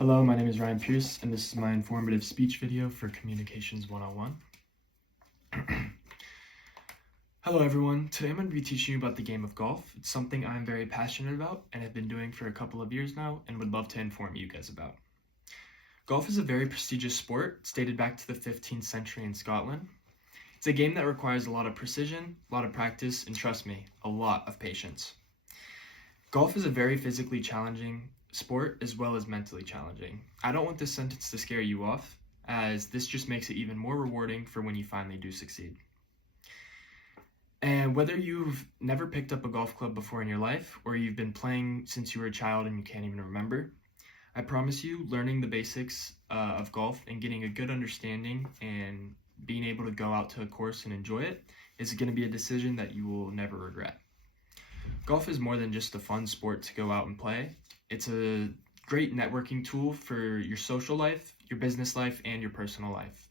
Hello, my name is Ryan Pierce, and this is my informative speech video for Communications 101. Hello everyone, today I'm going to be teaching you about the game of golf. It's something I'm very passionate about and have been doing for a couple of years now and would love to inform you guys about. Golf is a very prestigious sport. It's dated back to the 15th century in Scotland. It's a game that requires a lot of precision, a lot of practice, and trust me, a lot of patience. Golf is a very physically challenging sport as well as mentally challenging. I don't want this sentence to scare you off, as this just makes it even more rewarding for when you finally do succeed. And whether you've never picked up a golf club before in your life, or you've been playing since you were a child and you can't even remember, I promise you, learning the basics of golf and getting a good understanding and being able to go out to a course and enjoy it is going to be a decision that you will never regret. Golf is more than just a fun sport to go out and play. It's a great networking tool for your social life, your business life, and your personal life.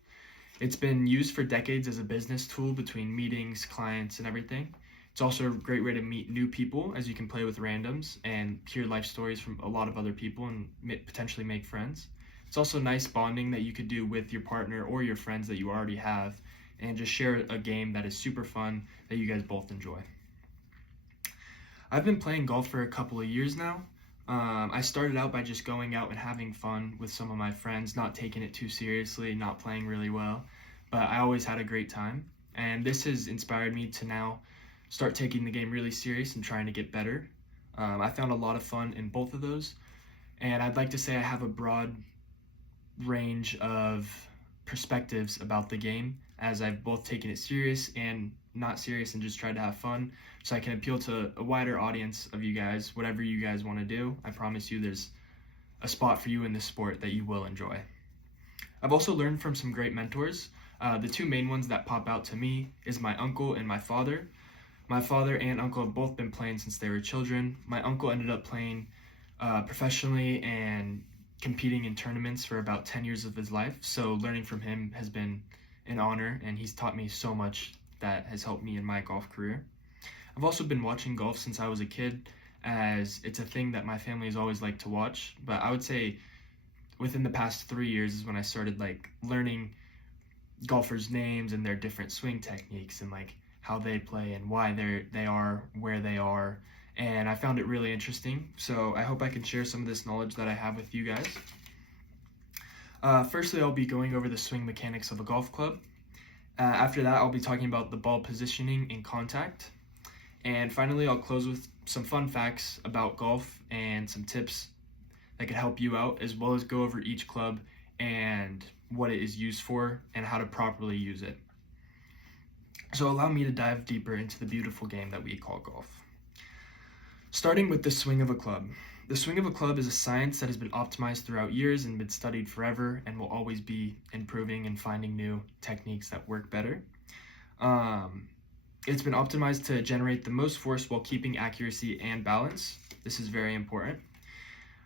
It's been used for decades as a business tool between meetings, clients, and everything. It's also a great way to meet new people, as you can play with randoms and hear life stories from a lot of other people and potentially make friends. It's also nice bonding that you could do with your partner or your friends that you already have and just share a game that is super fun that you guys both enjoy. I've been playing golf for a couple of years now. I started out by just going out and having fun with some of my friends, not taking it too seriously, not playing really well, but I always had a great time. And this has inspired me to now start taking the game really serious and trying to get better. I found a lot of fun in both of those, and I'd like to say I have a broad range of perspectives about the game, as I've both taken it serious and not serious and just tried to have fun, so I can appeal to a wider audience of you guys. Whatever you guys want to do, I promise you there's a spot for you in this sport that you will enjoy. I've also learned from some great mentors. The two main ones that pop out to me is my uncle and my father. My father and uncle have both been playing since they were children. My uncle ended up playing professionally and competing in tournaments for about 10 years of his life, so learning from him has been an honor, and he's taught me so much that has helped me in my golf career. I've also been watching golf since I was a kid, as it's a thing that my family has always liked to watch, but I would say within the past 3 years is when I started learning golfers' names and their different swing techniques and how they play and why they are where they are, and I found it really interesting, so I hope I can share some of this knowledge that I have with you guys. Firstly, I'll be going over the swing mechanics of a golf club. After that, I'll be talking about the ball positioning and contact. And finally, I'll close with some fun facts about golf and some tips that could help you out, as well as go over each club and what it is used for and how to properly use it. So allow me to dive deeper into the beautiful game that we call golf. Starting with the swing of a club. The swing of a club is a science that has been optimized throughout years and been studied forever and will always be improving and finding new techniques that work better. It's been optimized to generate the most force while keeping accuracy and balance. This is very important.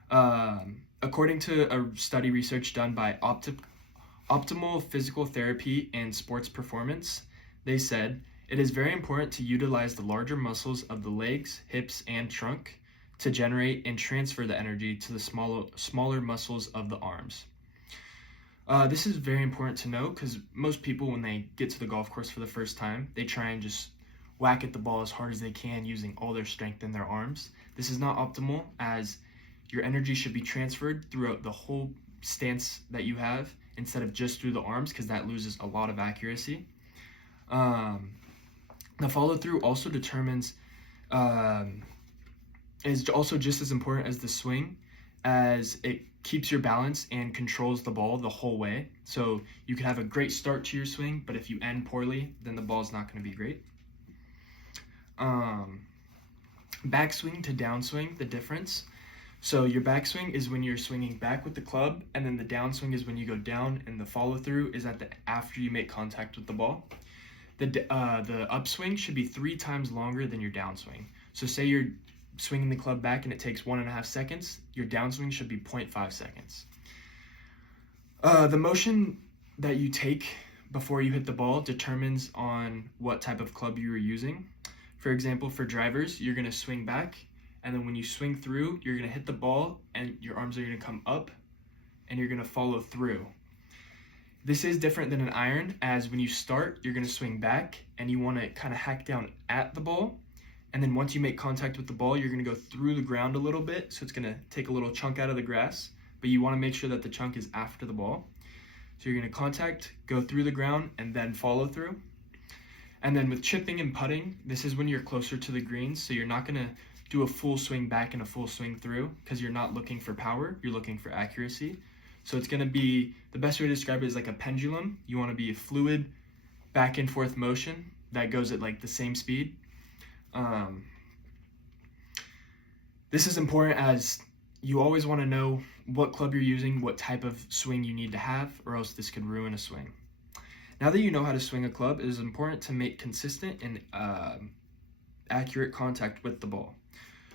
According to a study research done by Optimal Physical Therapy and Sports Performance, they said, it is very important to utilize the larger muscles of the legs, hips, and trunk to generate and transfer the energy to the smaller muscles of the arms. This is very important to know because most people, when they get to the golf course for the first time, they try and just whack at the ball as hard as they can using all their strength in their arms. This is not optimal, as your energy should be transferred throughout the whole stance that you have instead of just through the arms, because that loses a lot of accuracy. The follow-through also determines is also just as important as the swing, as it keeps your balance and controls the ball the whole way. So you can have a great start to your swing, but if you end poorly, then the ball's not going to be great. Backswing to downswing, the difference. So your backswing is when you're swinging back with the club, and then the downswing is when you go down, and the follow-through is after you make contact with the ball. The upswing should be 3 times longer than your downswing. So say you're swinging the club back and it takes 1.5 seconds, your downswing should be 0.5 seconds. The motion that you take before you hit the ball determines on what type of club you are using. For example, for drivers, you're going to swing back, and then when you swing through, you're going to hit the ball and your arms are going to come up and you're gonna follow through. This is different than an iron, as when you start, you're gonna swing back and you wanna kind of hack down at the ball. And then once you make contact with the ball, you're gonna go through the ground a little bit. So it's gonna take a little chunk out of the grass, but you wanna make sure that the chunk is after the ball. So you're gonna contact, go through the ground, and then follow through. And then with chipping and putting, this is when you're closer to the greens. So you're not gonna do a full swing back and a full swing through, because you're not looking for power, you're looking for accuracy. So it's gonna be, the best way to describe it is like a pendulum. You wanna be a fluid back and forth motion that goes at like the same speed. This is important, as you always wanna know what club you're using, what type of swing you need to have, or else this could ruin a swing. Now that you know how to swing a club, it is important to make consistent and accurate contact with the ball.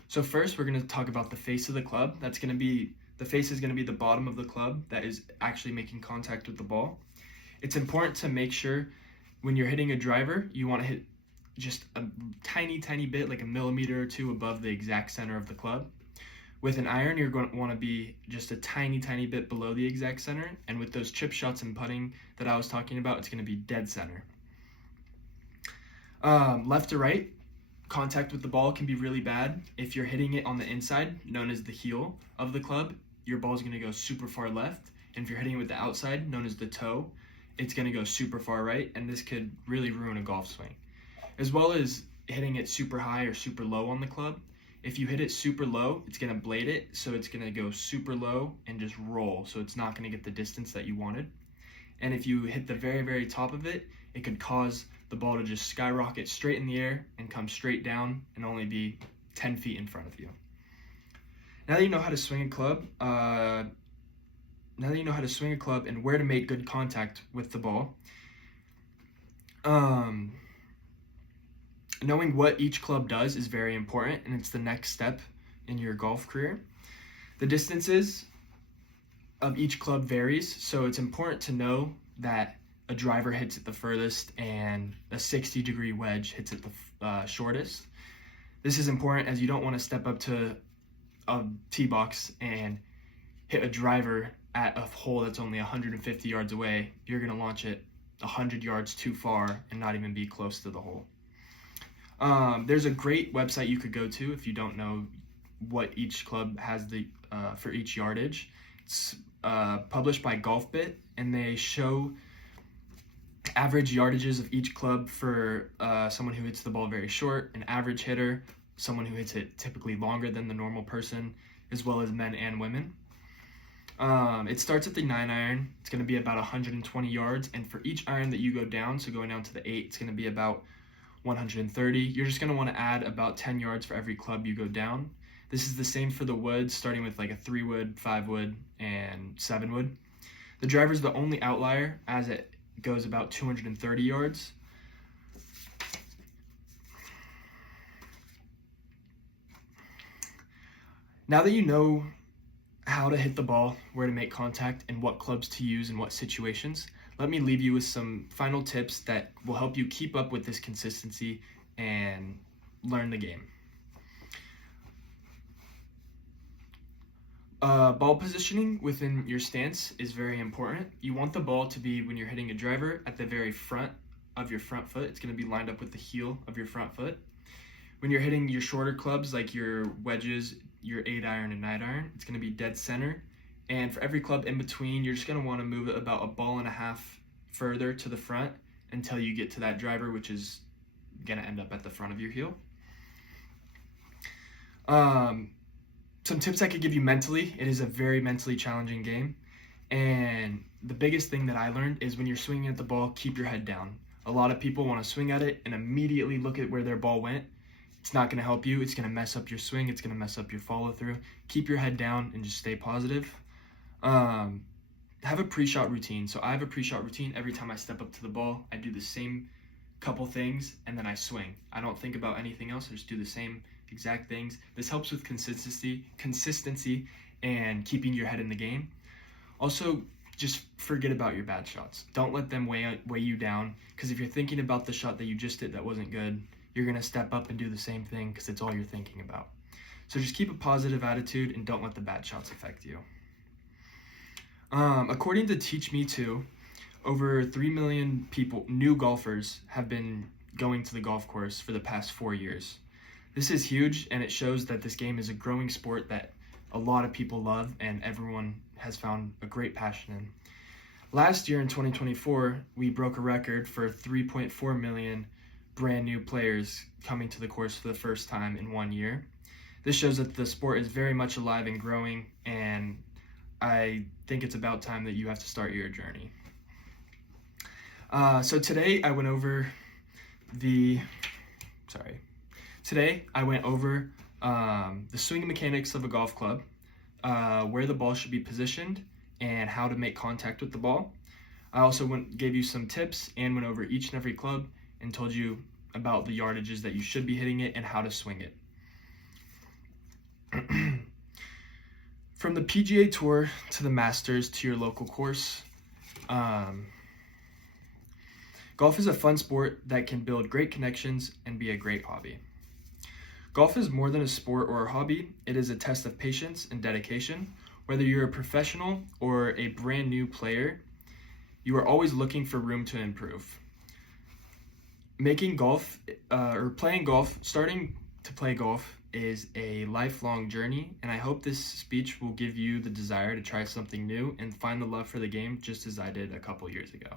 So first, we're gonna talk about the face of the club. The face is going to be the bottom of the club that is actually making contact with the ball. It's important to make sure when you're hitting a driver, you want to hit just a tiny bit, like a millimeter or two above the exact center of the club. With an iron, you're going to want to be just a tiny bit below the exact center. And with those chip shots and putting that I was talking about, it's going to be dead center. Left to right, contact with the ball can be really bad. If you're hitting it on the inside, known as the heel of the club, your ball is going to go super far left. And if you're hitting it with the outside, known as the toe, it's going to go super far right, and this could really ruin a golf swing. As well as hitting it super high or super low on the club. If you hit it super low, it's going to blade it, so it's going to go super low and just roll, so it's not going to get the distance that you wanted. And if you hit the very top of it, it could cause the ball to just skyrocket straight in the air and come straight down and only be 10 feet in front of you. Now that you know how to swing a club, and where to make good contact with the ball, knowing what each club does is very important, and it's the next step in your golf career. The distances of each club varies, so it's important to know that a driver hits it the furthest and a 60-degree wedge hits it the shortest. This is important, as you don't want to step up to a tee box and hit a driver at a hole that's only 150 yards away. You're going to launch it 100 yards too far and not even be close to the hole. There's a great website you could go to if you don't know what each club has for each yardage. It's published by GolfBit, and they show average yardages of each club for someone who hits the ball very short, an average hitter, someone who hits it typically longer than the normal person, as well as men and women. It starts at the 9-iron. It's going to be about 120 yards, and for each iron that you go down, so going down to the 8, it's going to be about 130. You're just going to want to add about 10 yards for every club you go down. This is the same for the woods, starting with like a 3-wood, 5-wood, and 7-wood. The driver's the only outlier, as it goes about 230 yards. Now that you know how to hit the ball, where to make contact, and what clubs to use in what situations, let me leave you with some final tips that will help you keep up with this consistency and learn the game. Ball positioning within your stance is very important. You want the ball to be, when you're hitting a driver, at the very front of your front foot. It's going to be lined up with the heel of your front foot. When you're hitting your shorter clubs, like your wedges, your 8-iron and 9-iron, it's going to be dead center. And for every club in between, you're just going to want to move it about a ball and a half further to the front until you get to that driver, which is going to end up at the front of your heel. Some tips I could give you mentally: it is a very mentally challenging game. And the biggest thing that I learned is when you're swinging at the ball, keep your head down. A lot of people want to swing at it and immediately look at where their ball went. It's not going to help you. It's going to mess up your swing. It's going to mess up your follow through. Keep your head down and just stay positive. Have a pre-shot routine. So I have a pre-shot routine. Every time I step up to the ball, I do the same couple things and then I swing. I don't think about anything else. I just do the same exact things. This helps with consistency and keeping your head in the game. Also, just forget about your bad shots. Don't let them weigh you down, because if you're thinking about the shot that you just did that wasn't good, you're going to step up and do the same thing because it's all you're thinking about. So just keep a positive attitude and don't let the bad shots affect you. According to Teach Me Too, over 3 million people, new golfers, have been going to the golf course for the past 4 years. This is huge, and it shows that this game is a growing sport that a lot of people love and everyone has found a great passion in. Last year in 2024, we broke a record for 3.4 million brand new players coming to the course for the first time in 1 year. This shows that the sport is very much alive and growing, and I think it's about time that you have to start your journey. So today I went over the swing mechanics of a golf club, where the ball should be positioned, and how to make contact with the ball. I also gave you some tips and went over each and every club and told you about the yardages that you should be hitting it and how to swing it. From the PGA Tour to the Masters to your local course, golf is a fun sport that can build great connections and be a great hobby. Golf is more than a sport or a hobby. It is a test of patience and dedication. Whether you're a professional or a brand new player, you are always looking for room to improve. Starting to play golf is a lifelong journey, and I hope this speech will give you the desire to try something new and find the love for the game just as I did a couple years ago.